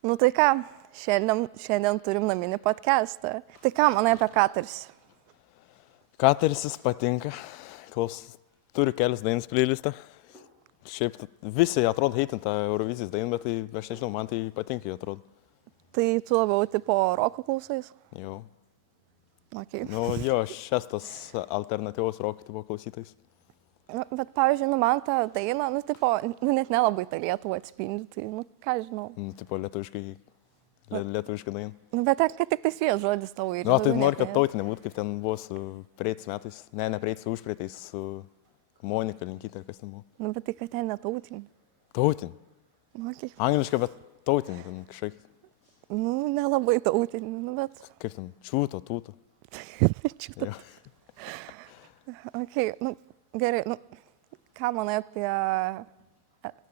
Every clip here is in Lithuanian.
Nu tai ką, šiandien turim naminį podcastą. Tai ką, manai apie Katarsis? Katarsis patinka, turiu kelias dainas playlistą. Šiaip visi atrodo heitinta Eurovizijos dainą, bet tai aš nežinau, man tai patinka, jie atrodo. Tai tu labiau tipo roko klausais? Jau. Okay. Nu jo, šias tas alternatyvos roko tipo klausytais. Nu, bet pavyzdžiui, man tą dainą, net nelabai tą Lietuvą atspindi, tai, ką žinau. Tipo lietuviška daina. Nu, bet kad tik tai vienas žodis tau ir... Nu, tai nori, kad tautinė būtų, kaip ten buvo su praeitais metais. Ne praeitais, su užpraeitais, su Monika Linkytė, ar kas ten buvo. Nu, bet tai kad ten netautinė. Tautinė. Okay. Angliška, bet tautinė, ten kažkaip. Nu, nelabai tautinė, nu, bet... Kaip ten, čiūto, tūto. Čiūto. Okay, nu, gerai, nu, ką manai apie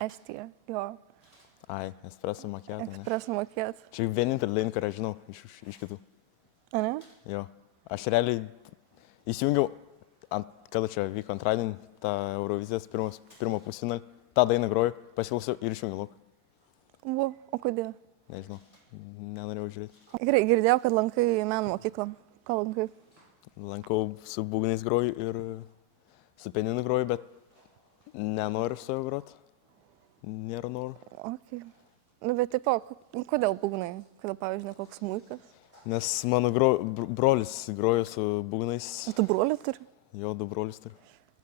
Estiją, jo? Ai, espresso macchiato. Espresso macchiato. Čia vienintelė daina, kurią žinau iš kitų. A ne? Jo. Aš realiai įsijungiau, kada čia vyko antradienį, tą Eurovizijos pirmą pusfinalį, tą dainą groju, pasiklausiau ir išjungiau lauk. O kodėl? Nežinau, nenorėjau žiūrėti. Gerai, girdėjau, kad lankai meno mokyklą. Ką lankai? Lankau su būgnais groju ir su pianinu groju, bet nenoriu su juo groti. Nėra norų. Okay. Nu, bet tipo, kodėl būgnai? Kodėl, pavyzdžiui, koks smuikas? Nes mano brolis grojo su būgnais. O tu brolį turi? Jo, du brolius turi.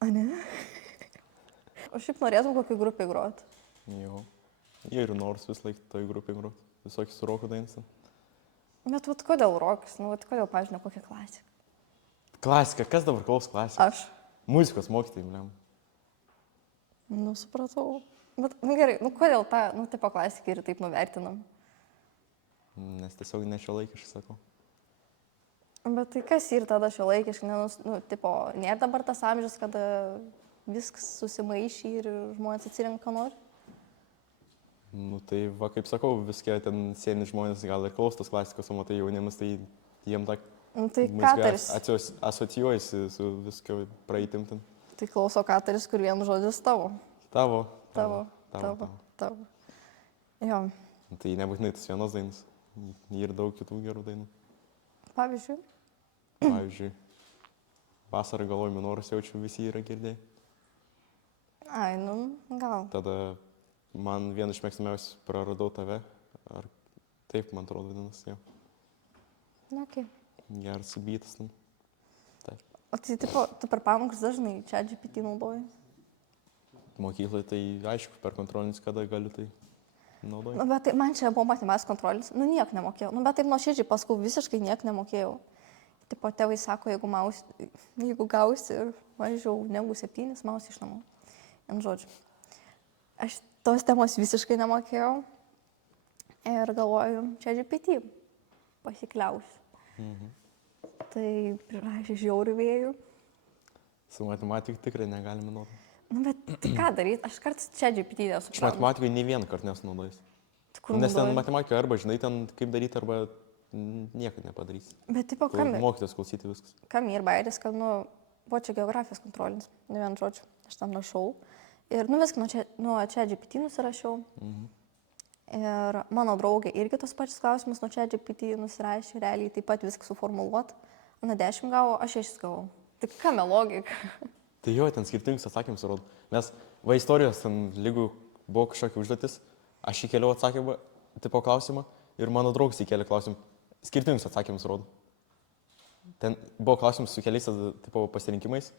A ne? O šiaip norėtum kokį grupį groti? Jo. Jie ir nors vis laik toj grupį groti. Visokius roko dainas. Bet vat kodėl rokas? Nu, vat kodėl, pavyzdžiui, kokią klasiką? Klasika. Kas dabar klaus klasiką? Aš. Muzikos mokytojai, blem. Nu, supratau. Bet, nu gerai, nu kodėl tą, nu, tipo klasiką ir taip nuvertinam? Nes tiesiog ne šiuolaikiškai sakau. Bet tai kas ir tada šiuolaikiškai, nu, tipo, nėra dabar tas amžius, kada viskas susimaišy ir žmonės atsirenka, ką nori? Nu tai va, kaip sakau, viskie ten sėni žmonės gal ir klaustos klasikos, o matai jaunimas, tai jiem ta Nu, tai muzika Kataris. asocijuojasi su viskio praeitim ten. Tai klauso Kataris, kur vienas žodis tavo. Tavo. Jo. Tai nebūtinai tas vienos dainos. Ir daug kitų gerų dainų. Pavyzdžiui? Pavyzdžiui, vasarą galvoju, Minorus jaučiu, visi yra girdėję. Ai, nu, gal. Tada man vienas iš mėgstamiausių Praradau tave. Ar taip, man atrodo, vadinasi, jo. Na, okei. Geras subytas. Taip. O tai, tipo, tu per pamokas dažnai ChatGPT naudoji? Mokyklai tai aišku, per kontrolinis, kada galiu, tai naudoju. Nu, bet tai man čia buvo matematikos kontrolis. Nu, niek nemokėjau. Nu, bet taip nuoširdžiai paskui visiškai niek nemokėjau. Tipo, tėvai sako, jeigu gausi ir mažiau negu 7, mausi iš namų. Ant žodžių. Aš tos temos visiškai nemokėjau. Ir galvoju, ChatGPT pasikliausiu. Tai prirašė žiaurių vėjų. Su matematika tikrai negalime naudoti. Nu, bet tai ką daryti? Aš kartais ChatGPT nesuprantu. Aš matematikai nei vieną kartą nesunaudojus. Nes ten matematika arba žinai ten kaip daryti, arba nieko nepadarysi. Bet tipo, kam? Mokytas klausyti viskas. Kam ir bairis, kad, nu, buvo čia geografijos kontrolinis, ne vien žodžiu, aš tam rašau. Ir, nu, viską nuo ChatGPT nusirašiau. Ir mano draugė irgi tos pačius klausimus nuo ChatGPT nusirašė, realiai taip pat viską suformuluot. Ana 10 gavo, aš 6 gavau. Tai kame logika? Tai jo, ten skirtingus atsakymus rodo. Nes va istorijos ten lygų buvo kažkokia užduotis, aš įkėliau atsakymą, tipo klausimą, ir mano draugas įkėlė klausimą. Skirtingus atsakymus rodo. Ten buvo klausimas su keliais tipo pasirinkimais.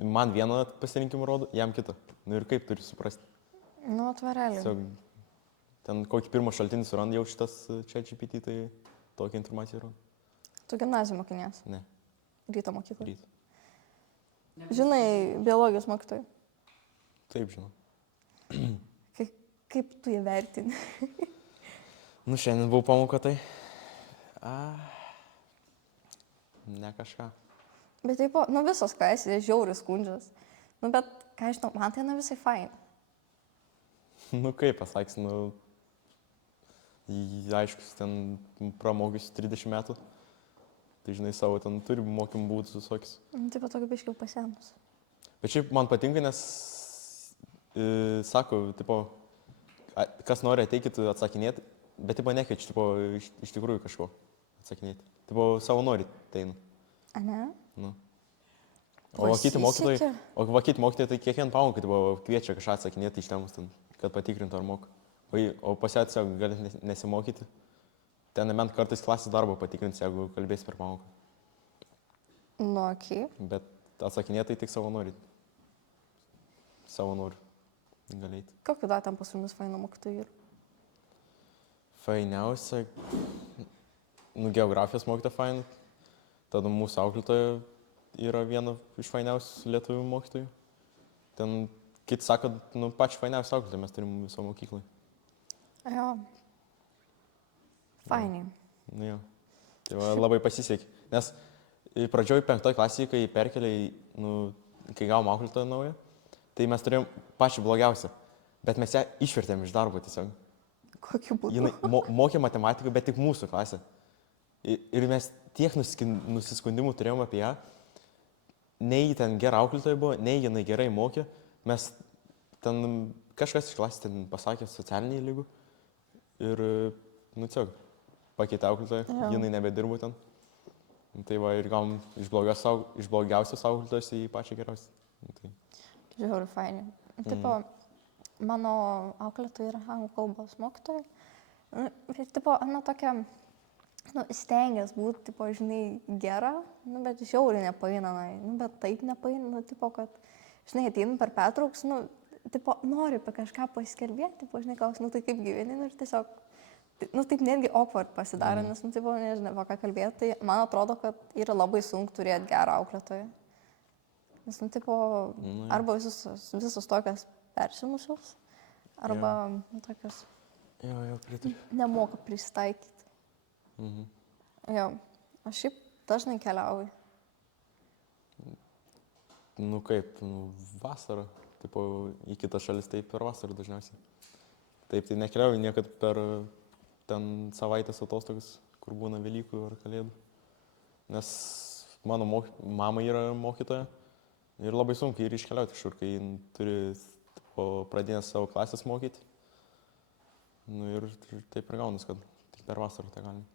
Man vieną pasirinkimą rodo, jam kitą. Nu ir kaip turi suprasti? Nu, atvareliai. Tiesiog ten kokį pirmą šaltinį surand jau šitas ChatGPT, tai tokią informaciją rodo. Tu gimnazijų mokinės? Ne. Ryto mokyklą? Ryto. Žinai, biologijos mokytojai? Taip, žinau. Kaip tu įvertini? Nu, šiandien buvau pamoka, tai... Ne kažką. Bet taip, nu visos klasės žiauriai skundžias. Nu, bet, ką žinau, man tai visai fain. Nu, kaip pasakys, nu... Aišku, ten pramokius 30 metų. Tai žinai, savo ten turi mokymų būdus visokius. Taip pat tokio biškiau pasenus. Bet šiaip man patinka, nes sako, tipo, kas nori ateikit atsakinėti, bet tipo nekviečiu, tipo, iš tikrųjų kažko atsakinėti. Tipo, savo nori tai einu. A ne? Nu. O kiti mokytojai, Pasisekė. tai kiekvieną pamoką tipo, kviečia kažką atsakinėti iš temus, ten, kad patikrintų ar moka. O pas ją tiesiog gali nesimokyti. Ten nebent kartais klasės darbo patikrins, jeigu kalbėsi per pamoką. Nu, okei. Bet atsakinėti tai tik savo nori. Savo nori. Galėti. Kokiu dar ten pas jumis faino mokytojų yra? Fainiausia, geografijos mokytoja faina. Tada mūsų auklėtoja yra viena iš fainiausių lietuvių mokytojų. Ten kiti sako, pačiu fainiausiu auklėtoją mes turim viso mokyklai. Jo. Fainiai. Nu jo. Tai va, labai pasisekė. Nes pradžioj 5 klasėje, kai perkelė, kai gavom auklėtoją naują, tai mes turėjom pačią blogiausią. Bet mes ją išvertėm iš darbo tiesiog. Kokiu būdu? Jinai mokė matematiką, bet tik mūsų klasę. Ir mes tiek nusiskundimų turėjom apie ją. Nei ten gera auklėtoja buvo, nei jinai gerai mokė. Mes ten kažkas iš klasės ten pasakė socialiniai lygų. Ir, tiesiog pakeitė auklėtoją, jinai nebedirbo ten. Tai va, ir gavom iš blogiausios auklėtojos į pačią geriausią. Tai. Žiauri faini. Tipo, mano auklėtoja yra anglų kalbos mokytoja. Tipo, tokia, stengiasi būti, tipo, žinai, gera, bet žiauriai nepaina, bet taip nepaina, tipo, kad, žinai, ateinu per pertrauks, tipo, nori apie kažką paskelbėti, tipo, žinai, klausim, tai kaip gyveni, ir tiesiog, taip netgi awkward pasidarė, nes, tipo, nežinau, ką kalbėti, tai man atrodo, kad yra labai sunku turėti gerą auklėtoją. Nes, tipo, arba visos tokios persimušios, arba tokios nemoka prisitaikyti. Jo, aš šiaip dažnai keliauju. Vasarą, tipo, į kitas šalis, tai per vasarą dažniausiai. Taip, tai nekeliauju niekad per ten savaitės atostogas, kur būna Velykų ar Kalėdų. Nes mano mama yra mokytoja ir labai sunku ir iškeliauti kažkur, kai turi pradinės savo klasės mokyti. Ir taip ir gaunas, kad tik per vasarą tai galim.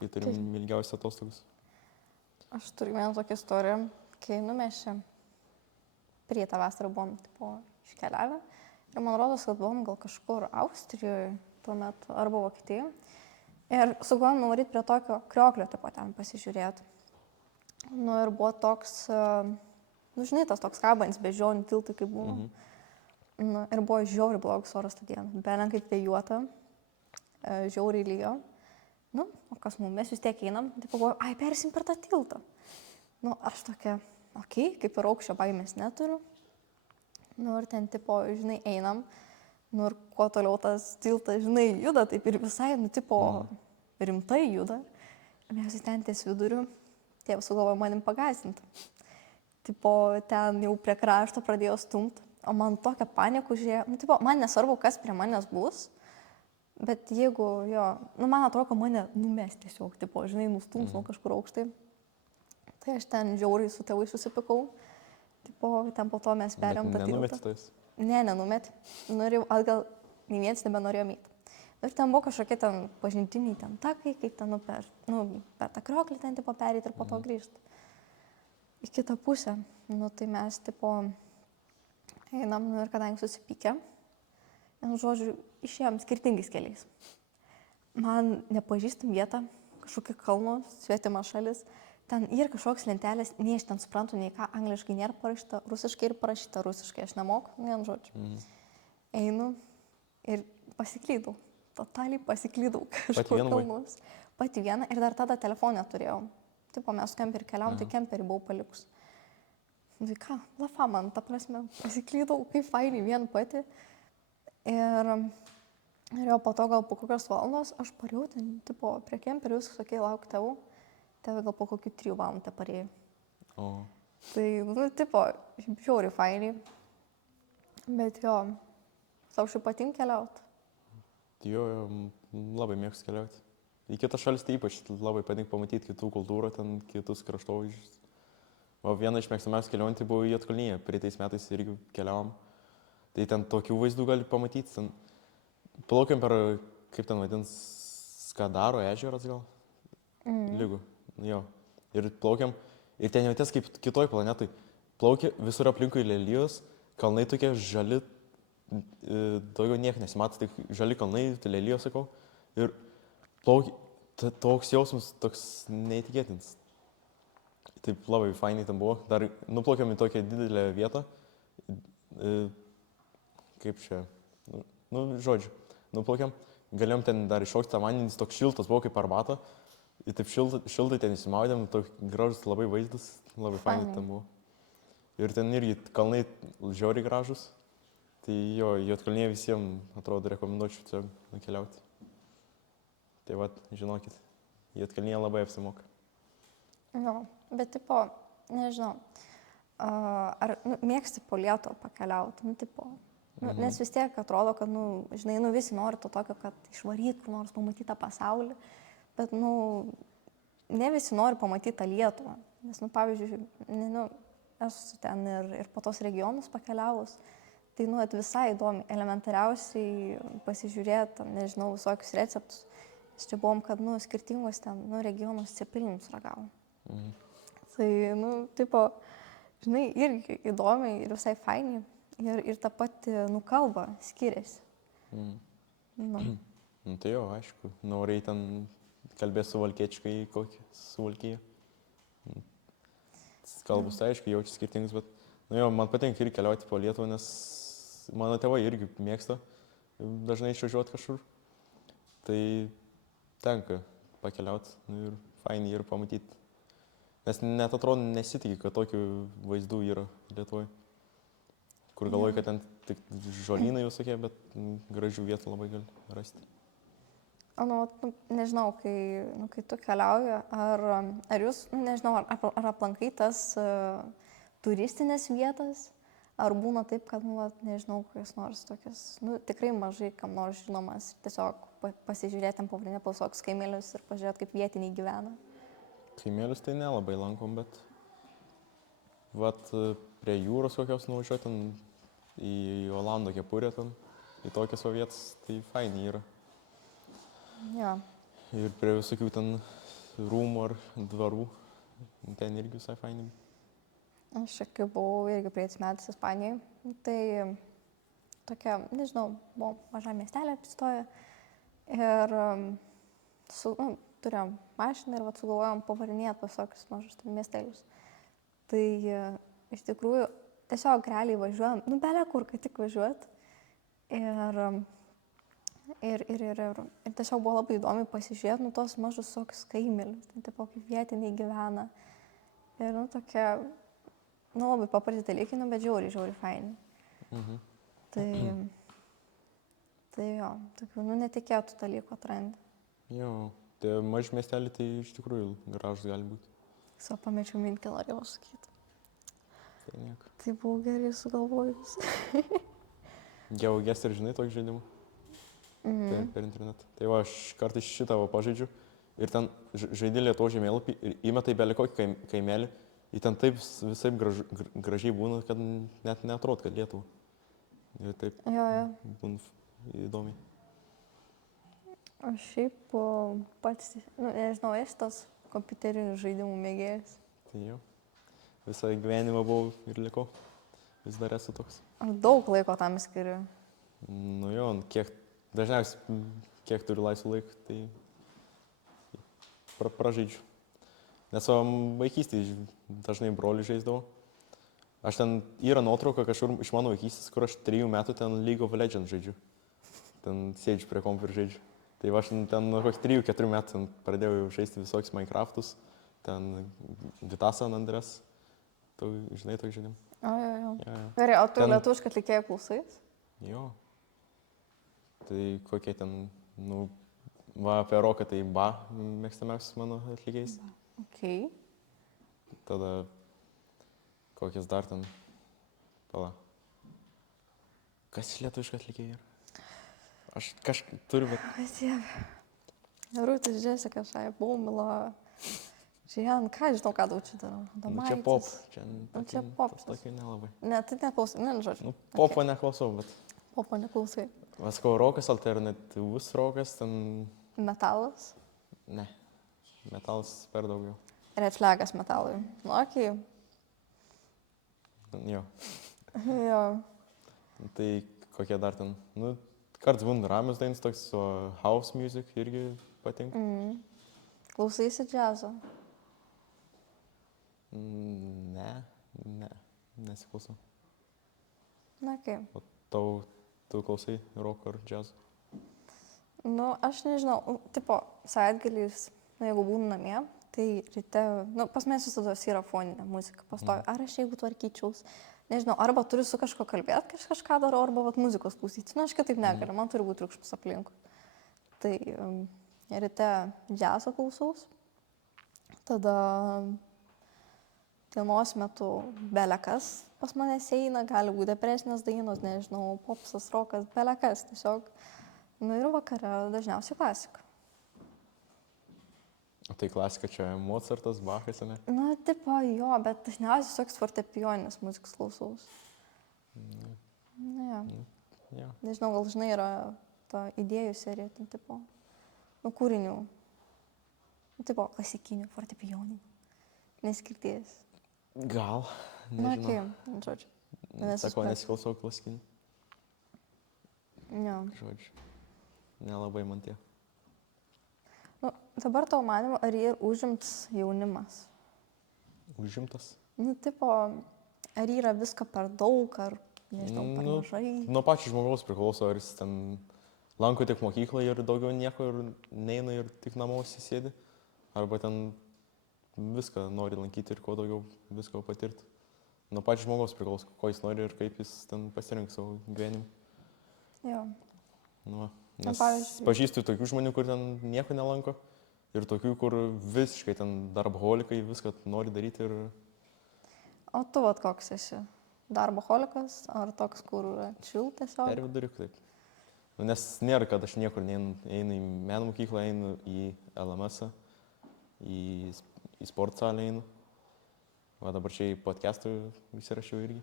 Kai turim ilgiausias atostogas. Aš turiu vieną tokią istoriją, kai mes čia prietą vasarą buvom iškeliavę. Ir man rodos, kad buvom gal kažkur Austrijoje tuo metu, arba Vokietijoje. Ir sugalvojom nuvaryti prie tokio krioklio, ten pasižiūrėti. Ir buvo toks, žinai, tas toks kabantis beždžionių tiltai, kaip buvo. Ir buvo žiauriai blogas oras tą dieną. Belenkai vėjuota, žiauriai lyjo. O kas mes vis tiek einam, tai pagalvoju, persim per tą tiltą. Aš tokia, kaip ir aukščio baimės neturiu. Ir ten, žinai, einam. Ir kuo toliau tas tiltas, žinai, juda, taip ir visai, rimtai juda. Mes ten ties viduriu, tėvas sugalvojo manim pagąsdinti. Ten jau prie krašto pradėjo stumti, o man tokia panika užėjo. Man nesvarbu, kas prie manęs bus. Bet jeigu man atrodo, kad mane numes tiesiog, žinai, nustums nuo kažkur aukštai. Tai aš ten žiauriai su tėvai susipikau. Ten po to mes perėjom tą tiltą. Nenumeti tais? Ne, nenumeti. Ir jau atgal nei vienas nebenorėjo mėti. Ir ten buvo kažkokie ten pažintiniai ten takai, kaip ten per tą krioklį ten perėti ir po to grįžti. Į kitą pusę. Tai mes einam ir kadangi susipykę. Žodžiu, išėjom skirtingais keliais. Man nepažįstam vietą, kažkokia kalno, svetima šalis. Ten yra kažkoks lentelės, nei aš ten suprantu, nei ką, angliškai nėra parašyta, rusiškai ir parašyta, rusiškai aš nemoku, vien žodžiu. Einu ir pasiklydau, totaliai pasiklydau kažkur kalnus. Pati viena ir dar tada telefoną turėjau. Mes su kemperiu keliavom, tai kemperį buvau palikus. Tai ką, lafa man, ta prasme, pasiklydau, kaip fainiai vien pati. Ir jau po to gal po kokios valandos aš parėjau ten, prie kemperių, viskas sakė, lauk tėvų. Tėvai gal po kokių 3 valandų parėjau. Tai, žiauriai fainiai. Bet tau šiaip patinka keliauti? Jo, labai mėgstu keliauti. Į kitas šalis tai ypač labai patinka pamatyti kitų kultūrų, ten kitus kraštovaizdžius. O viena iš mėgstamiausių kelionių tai buvo į Juodkalniją. Praeitais metais irgi keliavom. Tai ten tokių vaizdų gali pamatyti. Plaukiam per kaip ten vadins, Skadaro ežeras gal? Lygų, jo. Ir plaukiam, ir ten jautės kaip kitoj planetai. Plaukia, visur aplinkui lelijos, kalnai tokie žali, daugiau niek nesimato, tik žali kalnai, tai lelijos, sakau. Ir plaukia, toks jausmas, toks neįtikėtinas. Taip labai fainai ten buvo. Dar nuplaukėm į tokią didelę vietą. Kaip čia? Žodžiu, nuplaukėm. Galėjom ten dar iššokti tą vandenį, toks šiltas buvo kaip arbata. Ir taip šiltai ten įsimaudėm, toks gražus labai vaizdas, labai fainai ten buvo. Ir ten irgi kalnai žiauriai gražus. Tai jo, Juodkalnija visiems, atrodo, rekomenduočiau čia nukeliauti. Tai vat, žinokit, Juodkalnija labai apsimoka. Jo, bet tipo, nežinau, ar mėgsti po Lietuvą pakeliauti, nes vis tiek atrodo, kad, žinai, visi nori to tokio, kad išvaryt kur nors pamatyti tą pasaulį, bet, ne visi nori pamatyti tą Lietuvą, nes, pavyzdžiui, esu ten ir po tos regionus pakeliavus, tai, visai įdomi, elementariausiai pasižiūrėti, nežinau, visokius receptus. Čia buvom, kad, skirtingos ten, regionus cepelinus ragavom. Tai, tipo, žinai, irgi įdomiai ir visai fainiai. Ir ta pati, kalba skiriasi. Tai jo, aišku, noriai ten kalbės suvalkiečikai kokį suvalkyje. Kalbus, aišku, jaučia skirtingus, bet, man patinka ir keliauti po Lietuvą, nes mano tėvai irgi mėgsta dažnai išvažiuoti kažkur. Tai tenka pakeliauti ir fainai ir pamatyti. Nes net atrodo nesitikė, kad tokių vaizdų yra Lietuvoje. Kur galvoju, kad ten tik žolynai visokie, bet gražių vietų labai gali rasti. Nežinau, kai tu keliauji, ar jūs, nežinau, ar aplankai tas turistinės vietas, ar būna taip, kad, nežinau, kokios nors tokias, tikrai mažai kam nors žinomas, tiesiog pasižiūrėti pavadinę visokius kaimelius ir pažiūrėti, kaip vietiniai gyvena. Kaimelius tai nelabai lankom, bet prie jūros kokios nuvažiuoti, ten į Olando kepurę, ten, į tokias vietas, tai fainai yra. Ja. Ir prie visokių ten rūmų ar dvarų, ten irgi visai fainai. Aš kai buvau irgi praeitais metais Ispanijoje, tai tokia, nežinau, buvo maža miestelė apsistoję ir turėjom mašiną ir sugalvojom pavarinėti visokius mažus miestelius. Tai iš tikrųjų tiesiog realiai važiuojam, belė kur, kad tik važiuot. Ir tiesiog buvo labai įdomi pasižiūrėti, tos mažus visokius kaimelius, tipo kaip vietiniai gyvena. Ir tokia, labai paprasti dalykai, bet žiauriai faini. Tai jo, tokių netikėtų dalykų atrandi. Jo, tie maži miesteliai tai iš tikrųjų gražus gali būti. Pamečiau mintį, norėjau sakyti. Tai nieko. Tai buvau gerai sugalvojus. GeoGuessr, žinai tokį žaidimą? Tai per internetą. Tai aš kartais šitą pažaidžiu ir ten žaidži Lietuvos žemėlapį ir įmetai belį kokį kaimelį. Ir ten taip visai gražiai būna, kad net neatrodo, kad Lietuva. Ir taip būna įdomiai. Aš šiaip pats, nežinau, aš tas kompiuterinių žaidimų mėgėjas. Tai jau. Visą gyvenimą buvau ir likau. Vis dar esu toks. Aš daug laiko tam skiriu. Dažniausiai, kiek turiu laisvų laikų, tai pražaidžiu. Nes vaikystėje dažnai brolių žaisdavau. Aš ten yra nuotrauka kažkur iš mano vaikystės, kur aš 3 metų ten League of Legends žaidžiu. Ten sėdžiu prie kompių ir žaidžiu. Tai aš ten nuo 3-4 metų pradėjau žaisti visokius Minecraftus, ten Vitasą Andres. Tu žinai tokį žaidimą? Jo. Gerai, o tu lietuvišką atlikėją klausais? Jo. Tai kokie ten, apie roką tai mėgstamiausias mano atlikėjais. Okay. Tada kokias dar ten, kas iš lietuvišką atlikėjų yra? Aš turiu, bet... Rūtis, Jessica, Baumilo, Žian, ką žinau, ką daug čia darau. Čia pop. Čia pop. Tokiai nelabai. Ne, tai neklausai, žodžiu. Popo neklausau, bet... Popo neklausai. Vaskau rokas, alternatyvus rokas, ten... Metalas. Ne. Metalas per daugiau. Red flagas metalui. Nu, okei. Jo. Jo. Tai kokie dar ten... Nu, kartais būna ramius dainis toks, o house music irgi patinka. Klausaisi džiazo? Ne, nesiklausau. Na, kaip. O tu klausai rock ar džiazo? Nu, aš nežinau, tipo, savaitgaliais, nu, jeigu būnu namie, tai ryte, nu, pas mes visada yra foninė muzika, pastovi. Ar aš jeigu tvarkyčiaus, nežinau, arba turiu su kažko kalbėti, kažką darau, arba vat, muzikos klausyti. Nu, aš kitaip negaliu, man turi būti triukšmas aplinkui. Tai ryte džiazo klausaus, tada dienos metu belekas pas manęs eina, gali būti depresinės dainos, nežinau, popsas, rokas, belekas tiesiog. Nu ir vakare dažniausiai klasika. O tai klasika čia Mozartas, Bachas, ne? Nu, tipo, jo, bet dažniausiai toks fortepijoninės muzikos klausaus. Ne. Jo. Nežinau, gal žinai yra ta idėjų serija, ten tipo, nu, kūrinių. Nu, tipo, klasikinių, fortepijoninių. Neskirties. Gal, Na, nežinau. kaip, žodžiu. Sako, nesiklausau klasikinių. Jo. Žodžiu. Nelabai man tie. Nu, dabar tavo manimo, ar jie užimtas jaunimas? Užimtas? Nu, tipo, ar yra visko per daug, ar, nežinau, per mažai? Nuo pačio žmogaus priklauso, ar jis ten lanko tik mokyklą ir daugiau nieko ir neina ir tik namuose sėdi. Arba ten viską nori lankyti ir kuo daugiau visko patirti. Nuo pačio žmogaus priklauso, ko jis nori ir kaip jis ten pasirinks savo gyvenimą. Jo. Nu, Na, nes pavyzdžiui- pažįstu tokių žmonių, kur ten nieko nelanko. Ir tokių, kur visiškai ten darboholikai viską nori daryti ir... O tu, vat, koks esi? Darboholikas, ar toks, kur chill tiesiog? Per viduriuk taip. Nu, nes nėra, kad aš niekur neinu, einu į menų mokyklą, einu į LMS, į sporto salę einu. O dabar čia į podcastų įsirašiau irgi.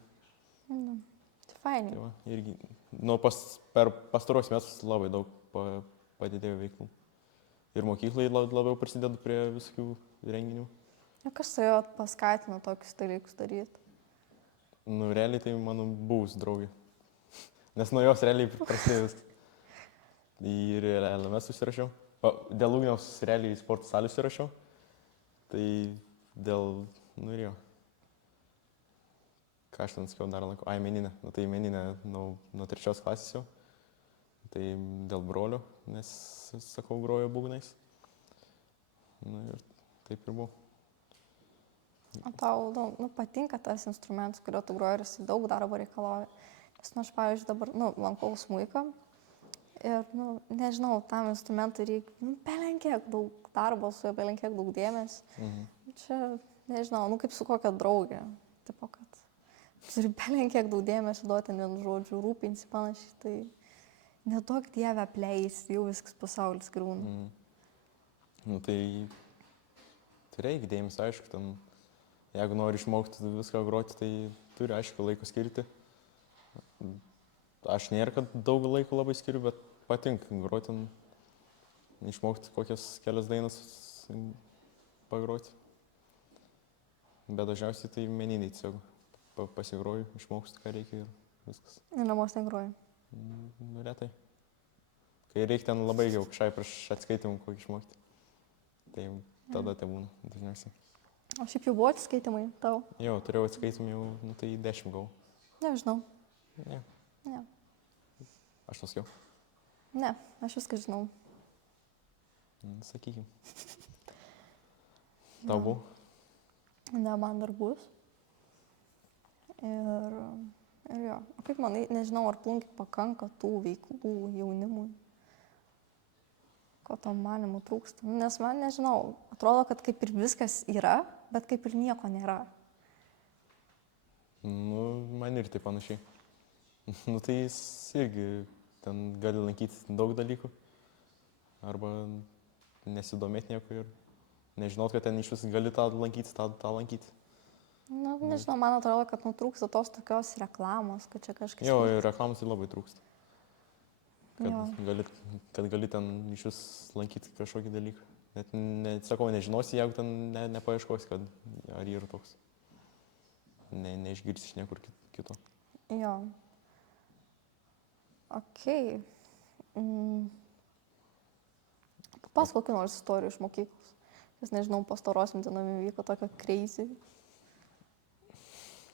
Tai fainai. Tai va, irgi. Nu, per pastaros metus labai daug padidėjo veiklų. Ir mokyklai labiau prisidedu prie visokių renginių. O kas tai paskatino tokius dalykus daryti? Nu, realiai tai mano buvus draugė. Nes nuo jos realiai prasidėjo viskas. Ir LMS užsirašiau. O dėl ugniaus realiai į sporto salę užsirašiau. Tai dėl, nu ir jo. Ką aš ten sakiau dar lankau? Ai, meninė. Nu, tai meninė nuo 3 klasės jau. Tai dėl brolio, nes, sakau, grojo būgnais. Nu ir taip ir buvo. O tau nu, patinka tas instrumentas, kurio tu groji ir jis daug darbo reikalauja. Nes, nu, aš, pavyzdžiui, dabar, nu, lankau smuiką. Ir, nu, nežinau, tam instrumentui reikia, nu, belenkiek daug darbo, su juo belenkiek daug dėmesio. Čia, nežinau, nu, kaip su kokia draugė. Tipo, kad turi belenkiek daug dėmesio duoti, vien žodžių, rūpinsi panašiai. Tai neduok Dievę apleis, jau viskas pasaulis griūna. Nu tai reikia dėmesio, aišku, ten, jeigu nori išmokti viską groti, tai turi, aišku, laiko skirti. Aš nėra, kad daug laiko labai skiriu, bet patinka groti, išmokti kokias kelias dainas pagroti. Bet dažniausiai tai meniniai tiesiog pasigroju, išmokstu, ką reikia ir viskas. Ir namuose negroji. Nu, retai. Kai reikia ten labai jau kažkai prieš atskaitimą kokį išmokti. Tai tada tai būna dažniausiai. O šiaip jau buvo atsiskaitimai tau? Jo, turėjau atskaitimą jau, nu tai 10 gavau. Nežinau. Ne. Ne. Aš nusakiau. Ne, aš viską žinau. Sakykim. Tau buvo? Ne, man dar bus. Ir jo, o kaip manai, nežinau, ar plunkiai pakanka tų veiklų jaunimui? Ko to manimu trūksta? Nes man, nežinau, atrodo, kad kaip ir viskas yra, bet kaip ir nieko nėra. Nu, man ir tai panašiai. Nu, tai jis irgi ten gali lankyti daug dalykų. Arba nesidomėti nieko ir nežinot, kad ten iš vis gali tą lankyti, tą lankyti. Na, nežinau, man atrodo, kad nutrūksta tos tokios reklamos, kad čia kažkas... Jo, ir reklamos tai labai trūksta. Jo. kad gali ten iš vis lankyti kažkokį dalyką. Net sakau, nežinosi, jeigu ten nepaieškosi, kad ar yra toks. Neišgirsi iš niekur kito. Jo. Okei. Papasakok kokių nors istorijų iš mokyklos. Nes nežinau, pastarosiam dienom įvyko tokia crazy.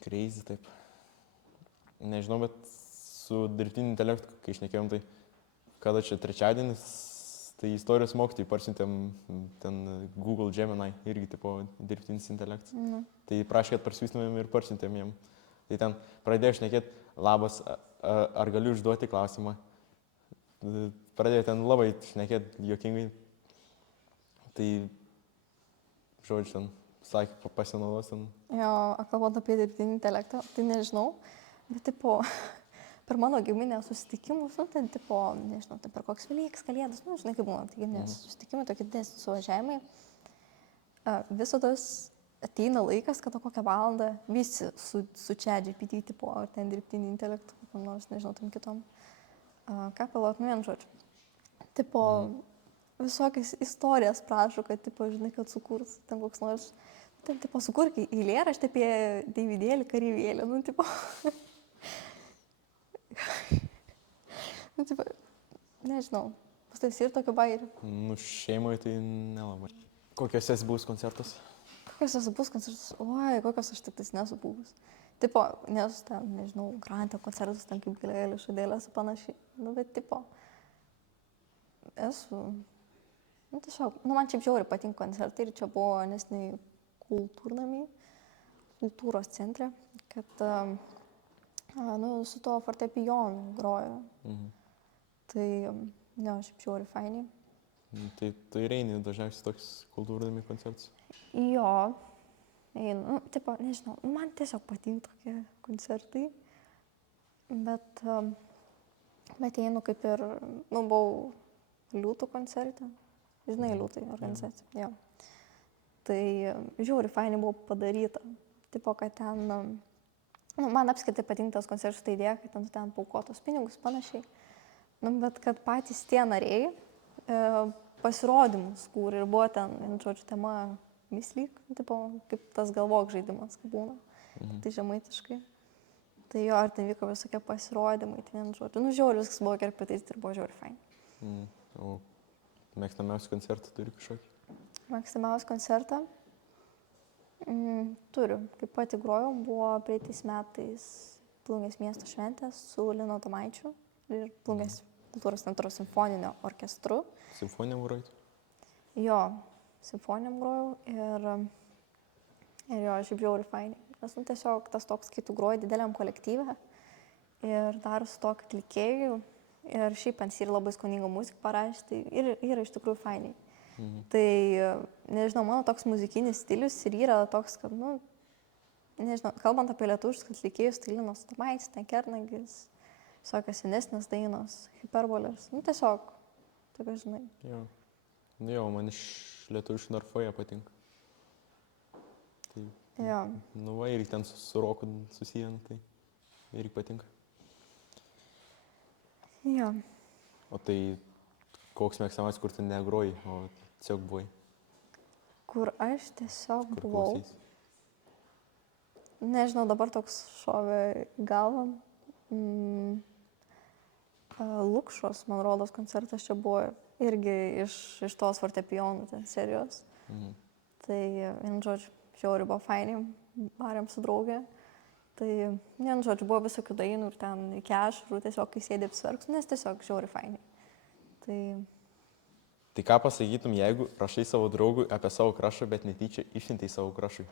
Crazy, taip. Nežinau, bet su dirbtiniu intelektu, kai išnekėjom, tai kada čia trečiadienis, tai istorijos mokytojai parsintėm ten Google Gemini, irgi tipo dirbtinis intelektas. Tai prašė, kad parsiųstumėm ir parsintėm jiem. Tai ten pradėjo šnekėti, labas, ar galiu užduoti klausimą. Pradėjo ten labai šnekėti juokingai. Tai, žodžiu, ten sakė, pasinaudos ten. Jo, kalbant apie dirbtinį intelektą, tai nežinau, bet tipo, per mano giminės susitikimus, nu, tai tipo, nežinau, tai per koks Velykas, Kalėdas, nu, žinai, kaip būna, tai giminės susitikimai, tokie didesni suvažiavimai. Visados ateina laikas, kada kokią valandą visi su ChatGPT, tipo, ar ten dirbtinį intelektą, kokiam nors, nežinau, tam kitom. Ką pilot, nu, vien žodžiu. Tipo, visokias istorijas prašo, kad, tipo, žinai, kad sukurs ten koks nors, ten, tipo, sukurk eilėraštį apie Deivydėlį kareivėlį, nu, tipo. Nu, tipo, nežinau, pas tai ir tokio bairį. Nu, šeimoje tai nelabai. Kokios esi buvus koncertas? Kokios esu buvus koncertas? Oi, kokios aš tik tais nesu buvus. Tipo, nesu ten, nežinau, Grantė koncertus, ten kaip Gilėlė, Šadėlės, panašiai. Nu, bet, tipo, esu, nu, tiesiog, nu, man šiaip žiauriai patinka koncertai ir čia buvo nesiniai kultūrnamy, kultūros centre, kad, nu, su tuo fortepijonu grojo. Tai, ne, šiaip žiauriai fainiai. Tai tu ir eini dažniausiai toks kultūrnamy koncertas? Jo, einu, nu, tipo, nežinau, man tiesiog patinka tokie koncertai, bet einu kaip ir, nu, buvau Liūtų koncerte, žinai, Liūtai organizacija, jo. Tai žiauriai fainiai buvo padaryta, tipo, kad ten, nu, man apskritai patinka tas koncertas, tai idėja, kad ten paukotos pinigus, panašiai, nu, bet kad patys tie nariai pasirodymus kūrė ir buvo ten, žodžiu, tema Myslyk, tipo, kaip tas galvok žaidimas, kaip būna, tai žemaitiškai. Tai jo, ar ten vyko visokie pasirodymai, tai vien žodžiu, nu, žiauriai viskas buvo gerai padaryta ir buvo žiauriai fain. O mėgstamiausią koncertą turi kažkokį? Mėgstamiausią koncertą? Turiu. Kaip pati grojau, buvo praeitais metais Plungės miesto šventės su Linu Tomaičiu ir Plungės kultūros centro simfoninio orkestru. Simfoniniam grojai? Jo, simfoniniam grojau ir jo, šiaip žiauriai fainiai. Nes, nu, tiesiog tas toks, kai tu groji dideliam kolektyve ir dar su tokiu atlikėju ir šiaip ant ir labai skoningą muziką parašyti, tai ir yra iš tikrųjų fainiai. Tai, nežinau, mano toks muzikinis stilius ir yra toks, kad, nu, nežinau, kalbant apie lietuviškus atlikėjus, tai Linas Tomaitis, ten Kernagis, visokios senesnės dainos, hiperbolės, nu, tiesiog, tokia, žinai. Jo. Nu jo, man iš lietuviškų dar Foja patinka. Tai, jo. Nu va, ir ten su roku susiję, tai irgi patinka. Jo. O tai koks mėgstamiausias, kur tu negroji, o tiesiog buvai? Kur aš tiesiog Kur buvau. klausys? Nežinau, dabar toks šovė į galvą. Lukšos, man rodos, koncertas čia buvo irgi iš tos fortepijonų serijos. Tai, vien žodžiu, žiauriai buvo fainiai, varėm su draugė. Tai, vien žodžiu, buvo visokių dainų ir ten iki ašarų, tiesiog kai sėdė apsverks, nes tiesiog žiauriai fainiai. Tai ką pasakytum, jeigu rašai savo draugui apie savo krašą, bet netyčia išsiuntei savo krašui?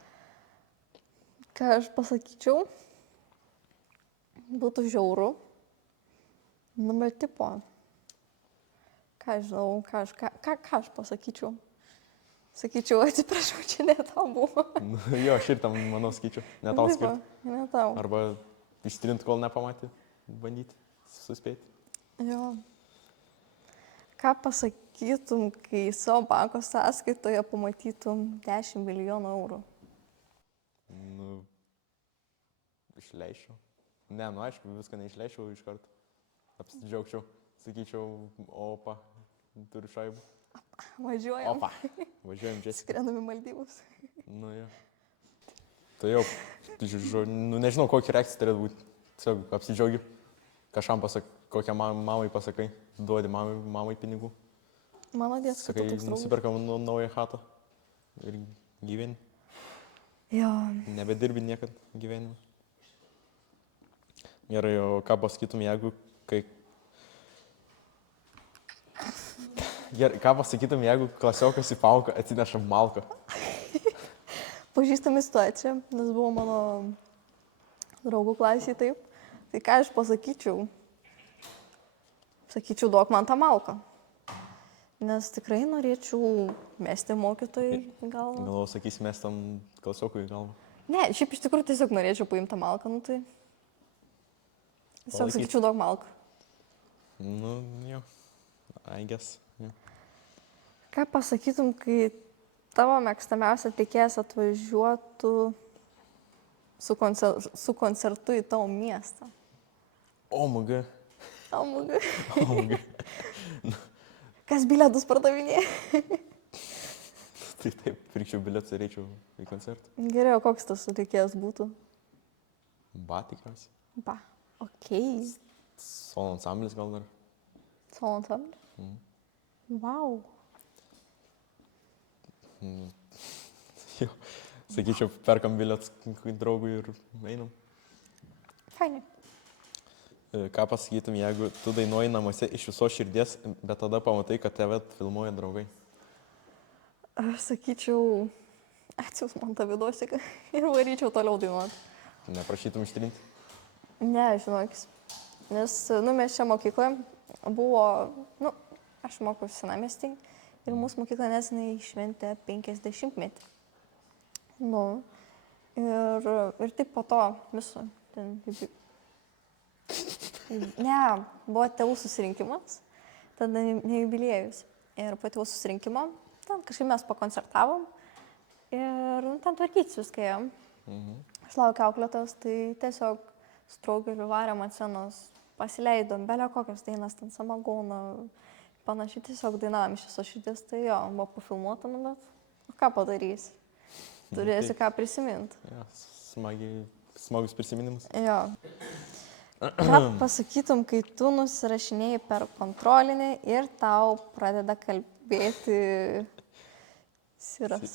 Ką aš pasakyčiau? Būtų žiauru. Nu, bet tipo, ką žinau, ką aš pasakyčiau? Sakyčiau, atsiprašau, čia ne tau buvo. Jo, aš ir tam, manau, skaičiu. Ne tau skirti. Ne tau. Arba ištrint, kol nepamatė, bandyti, suspėti. Jo. Ką pasakytum, kai savo banko sąskaitoje pamatytum 10 milijonų eurų? Nu, išleičiau. Ne, nu aišku, viską neišleičiau iš karto. Apsidžiaugčiau. sakyčiau, opa, turiu šaibų. Važiuojam. Opa, važiuojam čia. Skrendam į Maldyvus. Nu jo. Tai jau, nu nežinau, kokia reakcija turėtų būti. Tiesiog apsidžiaugiu. Kažkam pasak, kokią mamai pasakai, duodi mamai pinigų. Mano dėdė, Sakai, nusiperkam naują chatą ir gyveni. Jo. Nebedirbi niekad gyvenime. Gerai, o ką pasakytum, jeigu Gerai, ką pasakytum, jeigu klasiokas į pamoką atsineša malką? Pažįstami situacija, nes buvo mano draugų klasėje taip. Tai ką aš pasakyčiau? Sakyčiau, duok man tą malką. Nes tikrai norėčiau mesti mokytojai į galvą. Galvoju, sakysim, mes tam klasiokui į galvą. Ne, šiaip iš tikrųjų tiesiog norėčiau paimti tą malką, nu tai... Tiesiog sakyčiau, duok malką. Nu, jo, I guess. Jo. Ką pasakytum, kai tavo mėgstamiausias atlikėjas atvažiuotų su koncertu į tavo miestą? OMG. OMG. OMG. Kas bilietus pardavinėja? Tai taip, pirkčiau bilietus ir eičiau į koncertą. Geriau, koks tas atlikėjas būtų? Ba, tikriausiai. Ba, okei. Solo ansamblis gal dar. Solo ansamblis? Vau. Jo, sakyčiau, perkam bilietus draugui ir einam. Fainai. Ką pasakytum, jeigu tu dainuoji namuose iš viso širdies, bet tada pamatai, kad tave filmuoja draugai? Aš sakyčiau, atsiūs man tą vidosiką ir varyčiau toliau dainuoti. Neprašytum ištrinti? Ne, žinokis. Nes, mes čia mokykloje buvo, aš mokiausi senamiestį ir mūsų mokykla nesenai šventė 50-metį. Ir taip po to viso ten... Ne, buvo tėvų susirinkimas, tada ne jubiliejus. Ir po tėvų susirinkimo, ten kažkaip mes pakoncertavom ir ten tvarkytis viską ėjom. Aš laukiu auklėtos, tai tiesiog su draugeliu varėm ant scenos, pasileidom, belio kokios dainas, ten Samagoną, panašiai tiesiog dainavom iš viso širdies, tai jo, buvo pafilmuota, bet ką padarysi? Turėsi ką prisiminti. Ja, smagus prisiminimas. Jo. Ką pasakytum, kai tu nusirašinėjai per kontrolinį ir tau pradeda kalbėti Siras?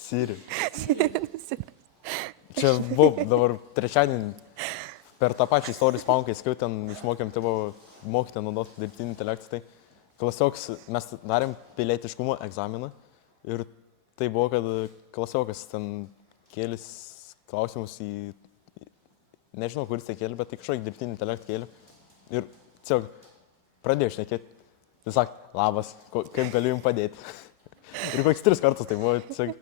Siri. Čia buvo dabar trečiadienį per tą pačią istorijos pamoką, kai ten išmokėm tėvo mokyti naudoti dirbtinį intelektą. Tai klasiokas, mes darėm pilietiškumo egzaminą ir tai buvo, kad klasiokas ten kėlis klausimus į... Nežinau, kuris tai kėlė, bet tai kažkokį dirbtinį intelektą kėlė. Ir tiesiog pradėjo šnekėti. Tai sak, labas, kaip galiu jums padėti. Ir koks 3 kartus tai buvo. Tiesiog,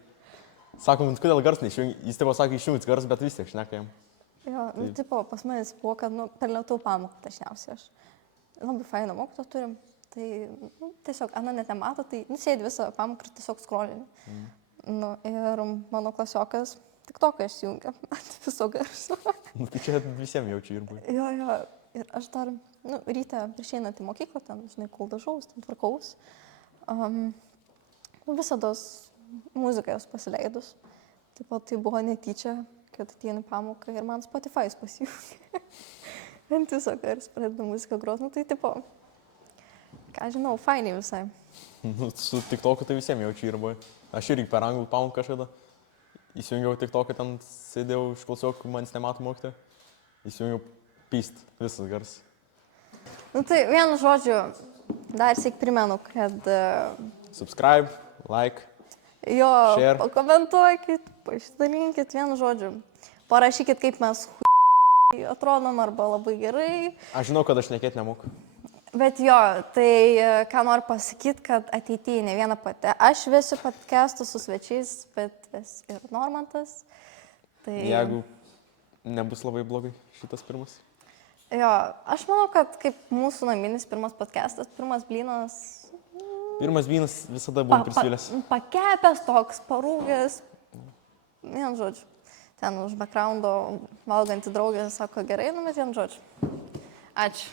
sakom, kodėl garsą neišjungi. Jis taip sakė, išjungti garsą, bet vis tiek šneka jam. Jo, tipo, pas manęs buvo, kad per lietuvių pamoką dažniausiai aš. Labai fainą mokytoją turim. Tai tiesiog, Ana net nemato, tai sėdi visą pamoką ir tiesiog scrollini. Ir mano klasiokas tik toką išjungia ant viso garso. Tai čia visiems jaučiu ir buvai. Jo, ir aš dar, ryte prieš einant į mokyklą, ten, žinai, kol dažaus, ten tvarkaus, visados muzikas pasileidus. Taip pat tai buvo netyčia, kad ateina pamoką ir man Spotify's pasijungia. Ant viso garso pradeda muziką gros, tai tipo, ką žinau, fainiai visai. Su TikTok'u tai visiems jaučiu ir buvai. Aš irgi per anglų pamoką kažkada. Įsijungiau TikTok'ą, ten sėdėjau iš klasiokų, manis nemato mokytojo. Įsijungiau pyst, visas garsas. Tai vienu žodžiu, dar sėk primenu, kad... Subscribe, like, share. Pakomentuokit, pasidalinkit, vienu žodžiu. Parašykit, kaip mes atrodom arba labai gerai. Aš žinau, kad aš šnekėti nemoku. Bet jo, tai ką noriu pasakyti, kad ateityje ne viena pati. Aš vesiu podcastų su svečiais, bet ves ir Normantas. Tai... Jeigu nebus labai blogai šitas pirmas. Jo, aš manau, kad kaip mūsų naminis pirmas podcastas, pirmas blynas... Pirmas blynas visada buvo prisvilęs. Pakepęs toks, parūgęs. Vien žodžiu. Ten už backgroundo valgantį draugę sako gerai, bet vien žodžiu. Ačiū.